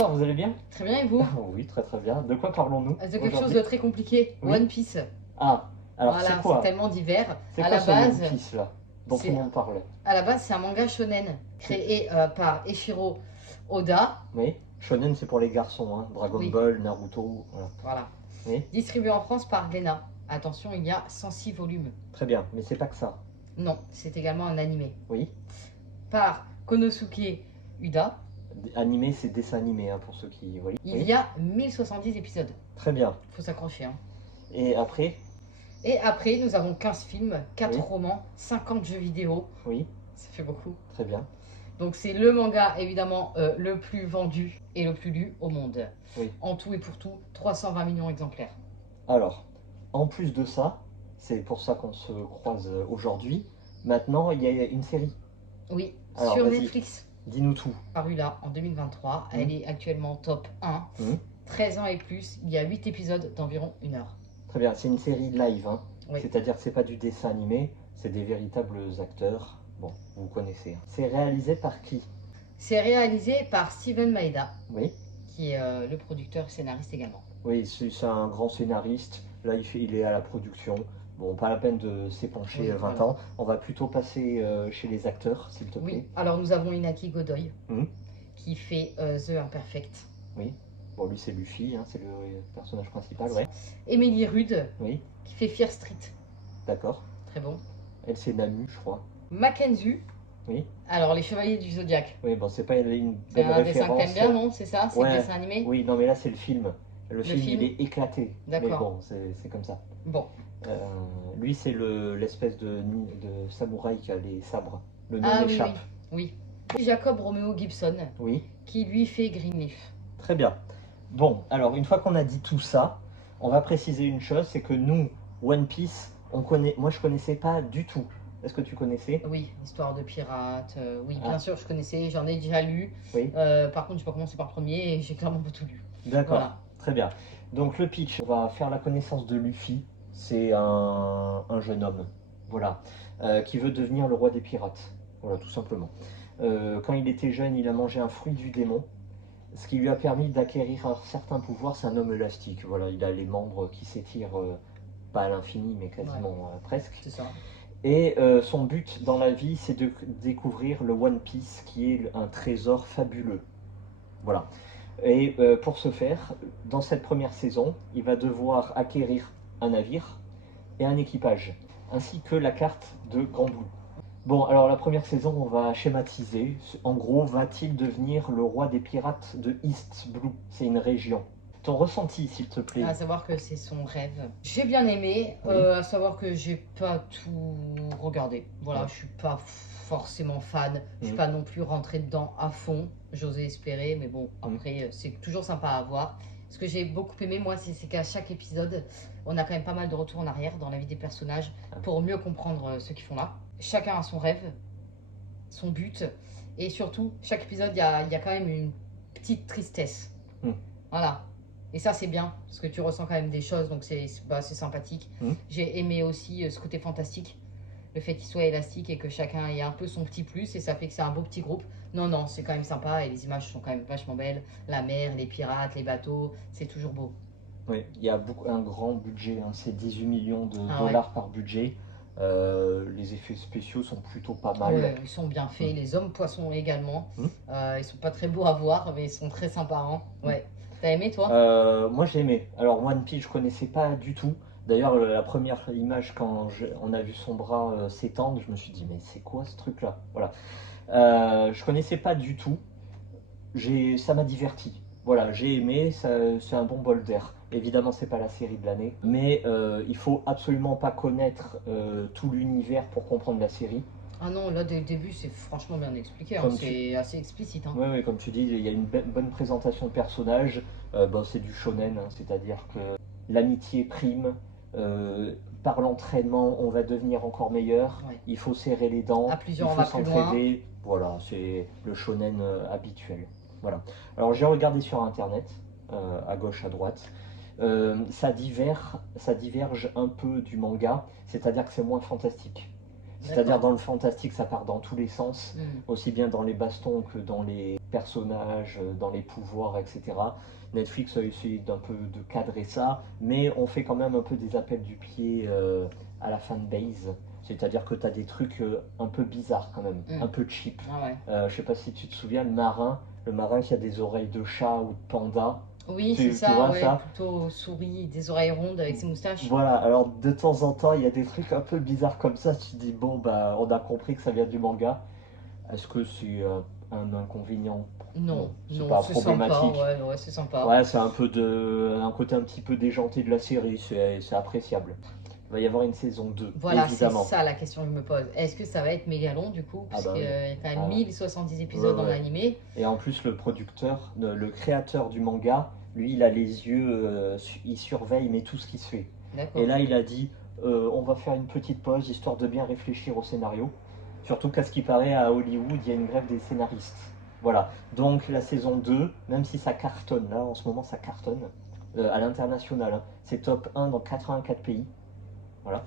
bonsoir, vous allez bien? Très bien, et vous? Oui, très très bien. De quoi parlons-nous De quelque chose aujourd'hui? de très compliqué, Oui. One Piece. Ah, alors c'est Voilà, c'est quoi? tellement divers. C'est À quoi la ce One base, Piece là, dont tout le c'est monde parlait? c'est un manga shonen C'est- créé par Eiichiro Oda. Oui, Shonen c'est pour les garçons, hein. Dragon Oui, Ball, Naruto, voilà. voilà. Oui, Distribué en France par Glénat. Attention, il y a 106 volumes. très bien, mais c'est pas que ça. Non, c'est également un animé. Oui, Par Konosuke Uda. animé c'est dessin animé, hein, pour ceux qui... Oui, Il oui, y a 1070 épisodes. très bien. Faut s'accrocher, hein. Et après? Et après, nous avons 15 films, 4 Oui, romans, 50 jeux vidéo. oui, Ça fait beaucoup. très bien. Donc c'est le manga évidemment le plus vendu et le plus lu au monde. Oui. En tout et pour tout, 320 millions d'exemplaires. Alors, en plus de ça, c'est pour ça qu'on se croise aujourd'hui, maintenant il y a une série. Oui, Alors sur vas-y, Netflix, dis-nous tout. paru là en 2023. Hmm. Elle est actuellement top 1. Hmm. 13 ans et plus, il y a 8 épisodes d'environ 1 heure. Très bien, c'est une série live, hein. Oui. C'est-à-dire que c'est pas du dessin animé, c'est des véritables acteurs. Bon, vous connaissez, hein. C'est réalisé par qui? C'est réalisé par Steven Maeda, Oui, qui est le producteur et scénariste également. oui, c'est un grand scénariste. Là, il est à la production. Bon, pas la peine de s'épancher Oui, 20 voilà. ans. On va plutôt passer chez les acteurs, s'il te Oui, plaît. alors nous avons Inaki Godoy, Hmm. qui fait The Imperfect. Oui. Bon, lui, c'est Luffy, hein, c'est le personnage principal, ouais. Emily Rudd, Oui, qui fait Fear Street. d'accord. Très bon. Elle, c'est Namu, je crois. Mackenzie. Oui. Alors, les Chevaliers du Zodiaque. Oui, bon, c'est pas une C'est belle un dessin que référence. t'aimes bien, non? C'est ça? C'est le Ouais, dessin animé? oui, non, mais là, c'est le film. Le film, film? il est éclaté. Mais D'accord. bon, c'est comme ça. Bon, Euh, lui, c'est l'espèce de samouraï qui a les sabres. Le nom ah oui, m'échappe. oui. Jacob Romeo Gibson, Oui, qui lui fait Greenleaf. très bien. Bon, alors, une fois qu'on a dit tout ça, on va préciser une chose, c'est que nous, One Piece, on connaît. Moi, je connaissais pas du tout. Est-ce que tu connaissais? Oui, histoire de pirates. Oui, Ah, bien sûr, je connaissais, j'en ai déjà lu. oui, Par contre, j'ai pas commencé par le premier et j'ai clairement pas tout lu. d'accord, Voilà. très bien. Donc, le pitch, on va faire la connaissance de Luffy. C'est un jeune homme, voilà, qui veut devenir le roi des pirates. Voilà, tout simplement. Quand il était jeune, il a mangé un fruit du démon, ce qui lui a permis d'acquérir un certain pouvoir. C'est un homme élastique, voilà, il a les membres qui s'étirent, pas à l'infini, mais quasiment presque. C'est ça. Et son but dans la vie, c'est de découvrir le One Piece, qui est un trésor fabuleux. Voilà. Et pour ce faire, dans cette première saison, il va devoir acquérir un navire et un équipage, ainsi que la carte de Grand Blue. Bon, alors la première saison, on va schématiser. En gros, va-t-il devenir le roi des pirates de East Blue? C'est une région. Ton ressenti, s'il te plaît? À savoir que c'est son rêve. J'ai bien aimé, Oui. à savoir que j'ai pas tout regardé. Voilà, Ouais. je suis pas forcément fan. Je suis Mhm. pas non plus rentrée dedans à fond. J'osais espérer, mais bon, après, c'est toujours sympa à voir. Ce que j'ai beaucoup aimé, moi, c'est qu'à chaque épisode, on a quand même pas mal de retours en arrière dans la vie des personnages pour mieux comprendre ce qu'ils font là. Chacun a son rêve, son but, et surtout, chaque épisode, il y a quand même une petite tristesse. Mhm. Voilà. Et ça, c'est bien, parce que tu ressens quand même des choses, donc c'est sympathique. Mhm. J'ai aimé aussi ce côté fantastique, le fait qu'il soit élastique et que chacun ait un peu son petit plus, et ça fait que c'est un beau petit groupe. Non, non, c'est quand même sympa, et les images sont quand même vachement belles. La mer, les pirates, les bateaux, c'est toujours beau. Oui, il y a un grand budget, hein, c'est 18 millions de Ah ouais. dollars par budget. Les effets spéciaux sont plutôt pas mal. Ouais, ils sont bien faits. Les hommes poissons également. Mm. Ils sont pas très beaux à voir, mais ils sont très sympas, hein. Ouais. T'as aimé, toi? Moi j'ai aimé. Alors One Piece je connaissais pas du tout. D'ailleurs la première image quand on a vu son bras s'étendre, je me suis dit mais c'est quoi ce truc là? Voilà. Je connaissais pas du tout. Ça m'a diverti. Voilà, j'ai aimé, c'est un bon bol d'air. Évidemment, c'est pas la série de l'année, mais il faut absolument pas connaître tout l'univers pour comprendre la série. Ah non, là, dès le début, c'est franchement bien expliqué, hein. Comme C'est assez explicite, hein. Oui, oui, comme tu dis, il y a une bonne présentation de personnages. Bon, c'est du shonen, hein, c'est-à-dire que l'amitié prime. euh, Par l'entraînement, on va devenir encore meilleur. Ouais. Il faut serrer les dents. À plusieurs, il on faut va plus loin. s'entraider. Voilà, c'est le shonen habituel. Voilà. Alors j'ai regardé sur internet, à gauche, à droite. Ça diverge un peu du manga, c'est-à-dire que c'est moins fantastique. C'est-à-dire D'accord. dans le fantastique, ça part dans tous les sens, Hmm. aussi bien dans les bastons que dans les personnages, dans les pouvoirs, etc. Netflix a essayé d'un peu de cadrer ça, mais on fait quand même un peu des appels du pied à la fanbase. C'est-à-dire que tu as des trucs un peu bizarres quand même, Hmm. un peu cheap. Ah ouais. Je sais pas si tu te souviens, le marin qui a des oreilles de chat ou de panda. Oui, c'est Tu ça, vois ouais, ça? plutôt souris, des oreilles rondes avec ses moustaches. Voilà, alors de temps en temps, il y a des trucs un peu bizarres comme ça. Tu te dis, bon, bah, on a compris que ça vient du manga. Est-ce que c'est un inconvénient? Non, Non, c'est non, pas c'est sympa, problématique. ouais, ouais, c'est sympa. Ouais, c'est un côté un petit peu déjanté de la série, c'est appréciable. Il va y avoir une saison 2, Voilà, c'est évidemment. ça la question que je me pose. Est-ce que ça va être méga long du coup, Ah bah puisqu'il y oui. a quand même Ah, 1070 ouais, épisodes en ouais. animé. Et en plus, le créateur du manga, lui, il a les yeux, il surveille, mais tout ce qui se fait. Et D'accord. là, il a dit, on va faire une petite pause, histoire de bien réfléchir au scénario. Surtout qu'à ce qui paraît, à Hollywood, il y a une grève des scénaristes. Voilà. Donc, la saison 2, même si ça cartonne, là, en ce moment, ça cartonne, à l'international, hein. C'est top 1 dans 84 pays. Voilà.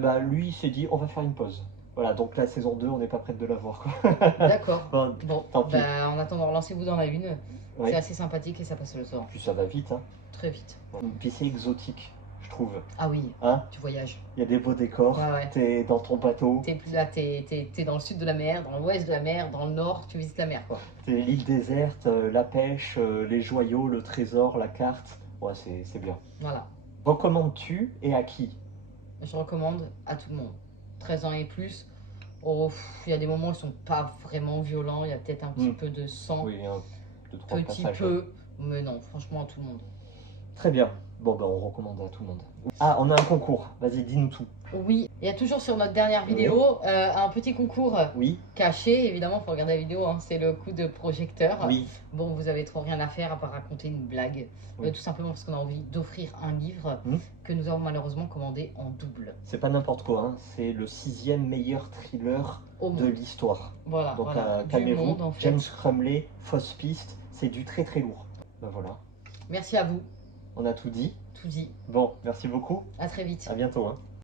Bah, lui, il s'est dit, on va faire une pause. Voilà, donc la saison 2, on n'est pas prête de la voir, quoi. D'accord. Bon, Bon, tant pis. bah en attendant, relancez-vous dans la une. Oui. C'est assez sympathique et ça passe le temps. Puis ça va vite, hein. Très vite. Puis c'est exotique, je trouve. Ah oui, Hein? tu voyages. Il y a des beaux décors, Ouais, ouais. t'es dans ton bateau, T'es plus là, t'es dans le sud de la mer, dans l'ouest de la mer, dans le nord, tu visites la mer quoi. t'es l'île déserte, la pêche, les joyaux, le trésor, la carte. Ouais, c'est bien. Voilà. Recommandes-tu et à qui? Je recommande à tout le monde. 13 ans et plus. Oh, il y a des moments où ils sont pas vraiment violents, il y a peut-être un petit peu de sang, Oui, deux, trois petit passages. peu, mais non, franchement à tout le monde. Très bien. Bon, ben on recommande à tout le monde. Ah, on a un concours. Vas-y, dis-nous tout. Oui, il y a toujours sur notre dernière vidéo un petit concours Oui, caché, évidemment, faut regarder la vidéo, hein, c'est le coup de projecteur. oui, Bon, vous avez trop rien à faire à part raconter une blague, Oui. tout simplement parce qu'on a envie d'offrir un livre Hmm. que nous avons malheureusement commandé en double. c'est pas n'importe quoi, hein. C'est le 6e meilleur thriller Au de monde. l'histoire. Voilà, Donc voilà, du calmez-vous. monde en fait. James Crumley, Fausse Piste, c'est du très très lourd. Ben voilà, Merci à vous, on a tout dit. tout dit. Bon, merci beaucoup. À très vite. À bientôt, hein.